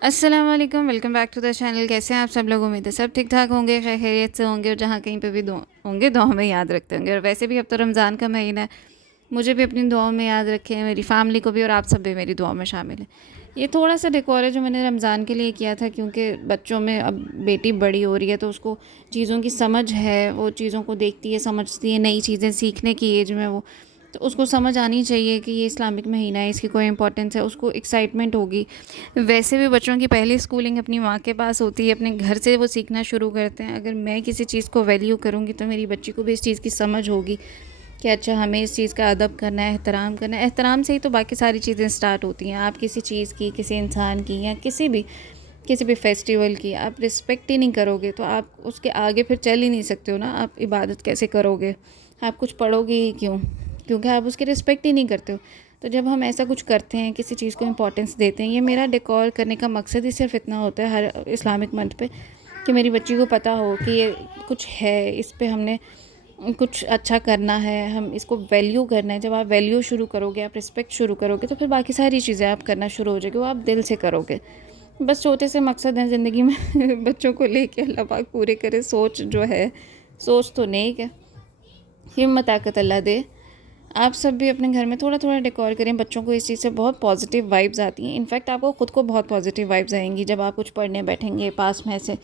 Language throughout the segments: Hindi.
अस्सलाम वालेकुम, welcome back to the channel. कैसे हैं आप सब लोग? उम्मीद है सब ठीक ठाक होंगे, खैर खैरियत से होंगे और जहाँ कहीं पे भी होंगे दुआ में याद रखते होंगे। और वैसे भी अब तो रमज़ान का महीना है, मुझे भी अपनी दुआओं में याद रखें, मेरी फैमिली को भी, और आप सब भी मेरी दुआओं में शामिल हैं। ये थोड़ा सा डेकोर है जो मैंने रमज़ान के लिए किया था, क्योंकि बच्चों में अब बेटी बड़ी हो रही है तो उसको चीज़ों की समझ है, वो चीज़ों को देखती है, समझती है, नई चीज़ें सीखने की एज में वो, तो उसको समझ आनी चाहिए कि ये इस्लामिक महीना है, इसकी कोई इंपॉर्टेंस है, उसको एक्साइटमेंट होगी। वैसे भी बच्चों की पहली स्कूलिंग अपनी माँ के पास होती है, अपने घर से वो सीखना शुरू करते हैं। अगर मैं किसी चीज़ को वैल्यू करूँगी तो मेरी बच्ची को भी इस चीज़ की समझ होगी कि अच्छा हमें इस चीज़ का अदब करना है, एहतराम करना है। एहतराम से ही तो बाकी सारी चीज़ें स्टार्ट होती हैं। आप किसी चीज़ की, किसी इंसान की या किसी भी फेस्टिवल की आप रिस्पेक्ट ही नहीं करोगे तो आप उसके आगे फिर चल ही नहीं सकते हो ना। आप इबादत कैसे करोगे? आप कुछ पढ़ोगे ही क्यों? क्योंकि आप उसकी रिस्पेक्ट ही नहीं करते हो। तो जब हम ऐसा कुछ करते हैं, किसी चीज़ को इम्पोर्टेंस देते हैं, ये मेरा डेकोर करने का मकसद ही सिर्फ इतना होता है हर इस्लामिक मंथ पे, कि मेरी बच्ची को पता हो कि ये कुछ है, इस पे हमने कुछ अच्छा करना है, हम इसको वैल्यू करना है। जब आप वैल्यू शुरू करोगे, आप रिस्पेक्ट शुरू करोगे, तो फिर बाकी सारी चीज़ें आप करना शुरू हो जाएगी, वो आप दिल से करोगे। बस छोटे से मकसद हैं ज़िंदगी में बच्चों को लेके अल्लाह पाक पूरे करे। सोच जो है, सोच तो नेक है, हिम्मत ताकत अल्लाह दे। आप सब भी अपने घर में थोड़ा थोड़ा डेकोर करें। बच्चों को इस चीज़ से बहुत पॉजिटिव वाइब्स आती हैं। इनफैक्ट आपको ख़ुद को बहुत पॉजिटिव वाइब्स आएंगी जब आप कुछ पढ़ने बैठेंगे, पास में ऐसे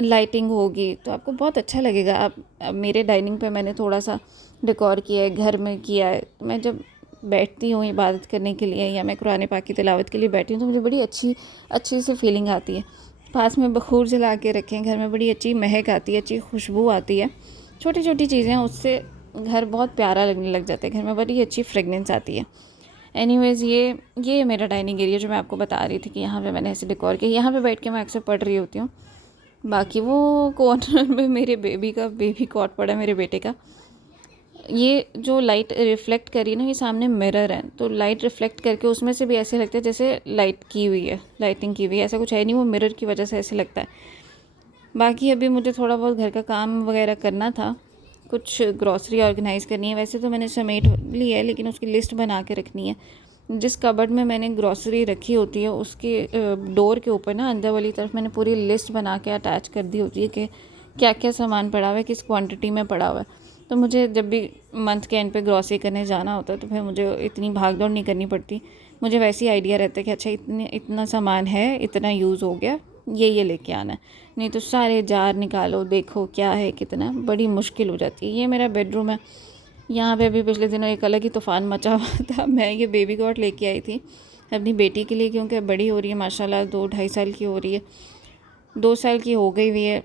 लाइटिंग होगी तो आपको बहुत अच्छा लगेगा। अब मेरे डाइनिंग पे मैंने थोड़ा सा डेकोर किया है, घर में किया है। मैं जब बैठती हूँ इबादत करने के लिए या मैं कुरान पाक की तिलावत के लिए बैठी हूँ तो मुझे बड़ी अच्छी अच्छी सी फीलिंग आती है। पास में बखूर जला के रखें, घर में बड़ी अच्छी महक आती है, अच्छी खुशबू आती है। छोटी छोटी चीज़ें उससे घर बहुत प्यारा लगने लग जाता है, घर में बड़ी अच्छी फ्रेगनेंस आती है। एनीवेज़ ये मेरा डाइनिंग एरिया जो मैं आपको बता रही थी कि यहाँ पे मैंने ऐसे डेकोर किया। यहाँ पे बैठ के मैं अक्सर पढ़ रही होती हूँ। बाकी वो कॉर्नर में मेरे बेबी कॉट पड़ा है, मेरे बेटे का। ये जो लाइट रिफ्लेक्ट करी ना, ये सामने मिरर है, तो लाइट रिफ्लेक्ट करके उसमें से भी ऐसे लगता है जैसे लाइट की हुई है, लाइटिंग की हुई है। ऐसा कुछ है नहीं, वो मिरर की वजह से ऐसे लगता है। बाकी अभी मुझे थोड़ा बहुत घर का काम वगैरह करना था, कुछ ग्रॉसरी ऑर्गेनाइज़ करनी है। वैसे तो मैंने समेट ली है, लेकिन उसकी लिस्ट बना के रखनी है। जिस कबर्ड में मैंने ग्रॉसरी रखी होती है उसके डोर के ऊपर ना, अंदर वाली तरफ मैंने पूरी लिस्ट बना के अटैच कर दी होती है कि क्या क्या सामान पड़ा हुआ है, किस क्वांटिटी में पड़ा हुआ है। तो मुझे जब भी मंथ के एंड पे ग्रॉसरी करने जाना होता है तो फिर मुझे इतनी भाग दौड़ नहीं करनी पड़ती। मुझे वैसे ही आइडिया रहता है कि अच्छा इतना सामान है, इतना यूज़ हो गया, ये लेके आना है। नहीं तो सारे जार निकालो, देखो क्या है कितना, बड़ी मुश्किल हो जाती है। ये मेरा बेडरूम है। यहाँ पे अभी पिछले दिनों एक अलग ही तूफ़ान मचा हुआ था। मैं ये बेबी कॉट लेके आई थी अपनी बेटी के लिए, क्योंकि बड़ी हो रही है माशाल्लाह, 2-2.5 साल की हो रही है, 2 साल की हो गई हुई है,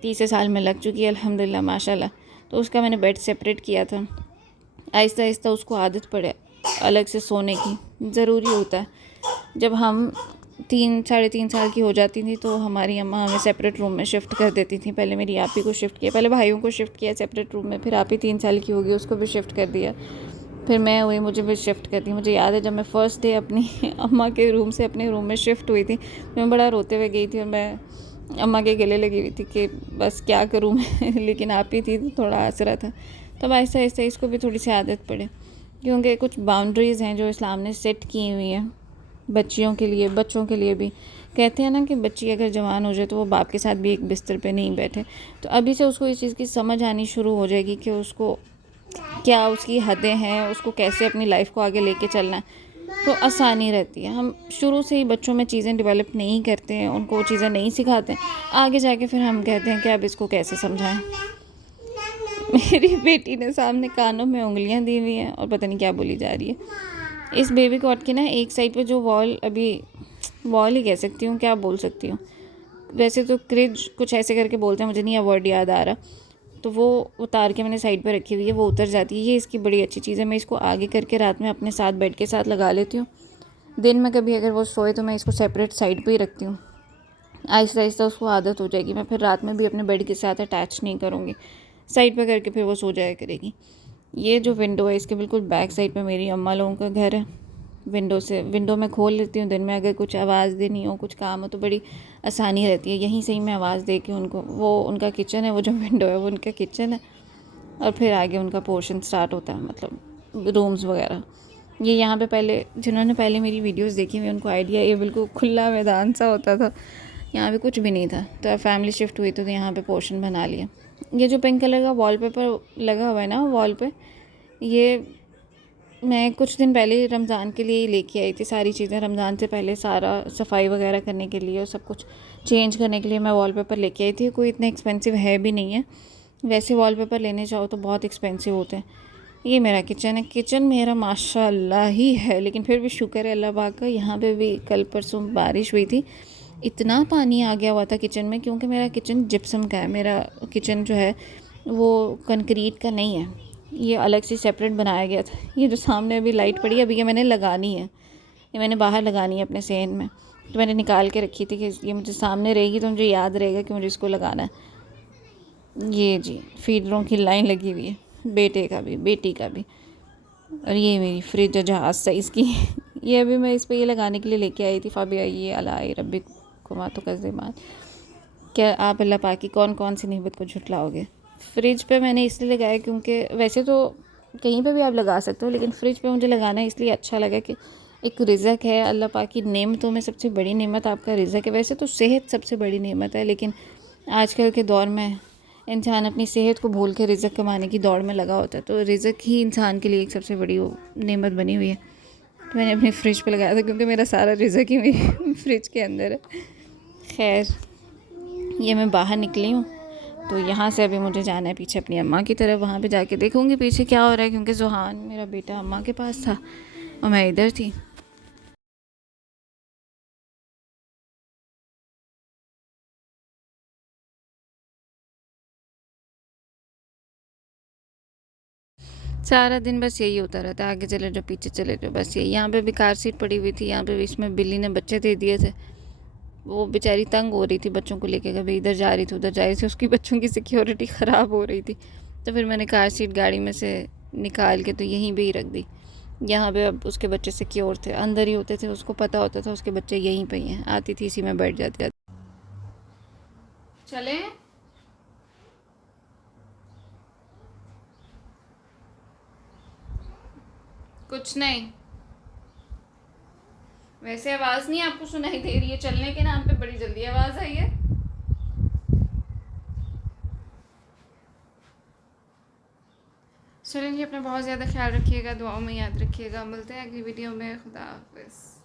तीसरे साल में लग चुकी है अल्हम्दुलिल्लाह माशाल्लाह। तो उसका मैंने बेड सेपरेट किया था। आहिस्ता आहिस्ता उसको आदत पड़े अलग से सोने की, ज़रूरी होता है। जब हम 3-3.5 साल की हो जाती थी तो हमारी अम्मा हमें सेपरेट रूम में शिफ्ट कर देती थी। पहले मेरी आप ही को शिफ्ट किया, पहले भाइयों को शिफ्ट किया सेपरेट रूम में, फिर आप ही 3 साल की होगी उसको भी शिफ्ट कर दिया, फिर मैं हुई, मुझे भी शिफ्ट कर दी। मुझे याद है जब मैं फ़र्स्ट डे अपनी अम्मा के रूम से अपने रूम में शिफ्ट हुई थी, मैं बड़ा रोते हुए गई थी और मैं अम्मा के गले लगी हुई थी कि बस क्या करूँ मैं लेकिन आप ही थी तो थोड़ा आसरा था। तब आहिस्ता आहिस्ता इसको भी थोड़ी सी आदत पड़े, क्योंकि कुछ बाउंड्रीज़ हैं जो इस्लाम ने सेट की हुई हैं बच्चियों के लिए, बच्चों के लिए भी। कहते हैं ना कि बच्ची अगर जवान हो जाए तो वो बाप के साथ भी एक बिस्तर पे नहीं बैठे। तो अभी से उसको इस चीज़ की समझ आनी शुरू हो जाएगी कि उसको क्या उसकी हदें हैं, उसको कैसे अपनी लाइफ को आगे लेके चलना है, तो आसानी रहती है। हम शुरू से ही बच्चों में चीज़ें डेवलप नहीं करते हैं, उनको वो चीज़ें नहीं सिखाते, आगे जाके फिर हम कहते हैं कि अब इसको कैसे समझाएं। मेरी बेटी ने सामने कानों में उंगलियां दी हुई हैं और पता नहीं क्या बोली जा रही है। इस बेबी कॉट के ना एक साइड पे जो वॉल, अभी वॉल ही कह सकती हूँ, क्या बोल सकती हूँ, वैसे तो क्रिज कुछ ऐसे करके बोलते हैं, मुझे नहीं वर्ड याद आ रहा, तो वो उतार के मैंने साइड पे रखी हुई है, वो उतर जाती है। ये इसकी बड़ी अच्छी चीज़ है। मैं इसको आगे करके रात में अपने साथ बेड के साथ लगा लेती हूँ। दिन में कभी अगर वो सोए तो मैं इसको सेपरेट साइड पे ही रखती हूँ। आहिस्ता आहिस्ता उसको आदत हो जाएगी। मैं फिर रात में भी अपने बेड के साथ अटैच नहीं करूँगी, साइड पे करके फिर वो सो जाया करेगी। ये जो विंडो है इसके बिल्कुल बैक साइड पे मेरी अम्मा लोगों का घर है। विंडो में खोल लेती हूँ दिन में, अगर कुछ आवाज़ देनी हो, कुछ काम हो तो बड़ी आसानी रहती है। यहीं से ही मैं आवाज़ दे के उनको, वो उनका किचन है, वो जो विंडो है वो उनका किचन है, और फिर आगे उनका पोर्शन स्टार्ट होता है, मतलब रूम्स वगैरह। ये यहाँ पे पहले जिन्होंने पहले मेरी वीडियोस देखी हुई उनको आइडिया, ये बिल्कुल खुला मैदान सा होता था, यहाँ पे कुछ भी नहीं था। तो फैमिली शिफ्ट हुई तो यहाँ पे पोर्शन बना लिया। ये जो पिंक कलर का वॉलपेपर लगा हुआ है ना वॉल पे, ये मैं कुछ दिन पहले रमज़ान के लिए लेके आई थी सारी चीज़ें। रमज़ान से पहले सारा सफाई वगैरह करने के लिए और सब कुछ चेंज करने के लिए मैं वॉलपेपर लेके आई थी। कोई इतना एक्सपेंसिव है भी नहीं है, वैसे वॉलपेपर लेने जाओ तो बहुत एक्सपेंसिव होते हैं। ये मेरा किचन है, किचन मेरा माशाल्लाह ही है, लेकिन फिर भी शुक्र है अल्लाह पाक का। यहाँ पे भी कल परसों बारिश हुई थी, इतना पानी आ गया हुआ था किचन में, क्योंकि मेरा किचन जिप्सम का है। मेरा किचन जो है वो कंक्रीट का नहीं है, ये अलग से सेपरेट बनाया गया था। ये जो सामने अभी लाइट पड़ी है, अभी ये मैंने लगानी है, ये मैंने बाहर लगानी है अपने सेन में। तो मैंने निकाल के रखी थी कि ये मुझे सामने रहेगी तो मुझे याद रहेगा कि मुझे इसको लगाना है। ये जी फीडरों की लाइन लगी हुई है, बेटे का भी बेटी का भी। और ये मेरी फ्रिज है जहाज साइज़ की ये अभी मैं इस पर ये लगाने के लिए लेके आई थी। फ़ाबी ये अलाई रब्बी कुमा तो कज़िमान, क्या आप अल्लाह पाक की कौन कौन सी नेमत को झुटलाओगे। फ्रिज पे मैंने इसलिए लगाया क्योंकि वैसे तो कहीं पे भी आप लगा सकते हो, लेकिन फ्रिज पे मुझे लगाना इसलिए अच्छा लगा कि एक रिज़क है अल्लाह पाक की नेमतों में सबसे बड़ी नेमत आपका रिज़क है। वैसे तो सेहत सबसे बड़ी नेमत है, लेकिन आजकल के दौर में इंसान अपनी सेहत को भूल के रिज़क कमाने की दौड़ में लगा होता है, तो रिज़क ही इंसान के लिए एक सबसे बड़ी वो नेमत बनी हुई है। तो मैंने अपने फ्रिज पे लगाया था क्योंकि मेरा सारा रिज़क ही मेरी फ्रिज के अंदर है। खैर, ये मैं बाहर निकली हूँ, तो यहाँ से अभी मुझे जाना है पीछे अपनी अम्मा की तरफ। वहाँ पे जाके देखूँगी पीछे क्या हो रहा है, क्योंकि ज़ुहान मेरा बेटा अम्मा के पास था और मैं इधर थी। सारा दिन बस यही होता रहता है, आगे चले जाओ पीछे चले जाओ, बस यही। यहाँ पे भी कार सीट पड़ी हुई थी, यहाँ पे भी इसमें बिल्ली ने बच्चे दे दिए थे। वो बेचारी तंग हो रही थी बच्चों को लेके, कभी इधर जा रही थी उधर जा रही थी, उसकी बच्चों की सिक्योरिटी ख़राब हो रही थी। तो फिर मैंने कार सीट गाड़ी में से निकाल के तो यहीं पे ही रख दी। यहाँ पे अब उसके बच्चे सिक्योर थे, अंदर ही होते थे, उसको पता होता था उसके बच्चे यहीं पे ही हैं। आती थी इसी में बैठ जाती जाती। चले कुछ नहीं, वैसे आवाज़ नहीं आपको सुनाई दे रही है, चलने के नाम पे बड़ी जल्दी आवाज़ आई है। चलें जी, अपना बहुत ज़्यादा ख्याल रखिएगा, दुआओं में याद रखिएगा। मिलते हैं अगली वीडियो में। खुदा हाफिज़।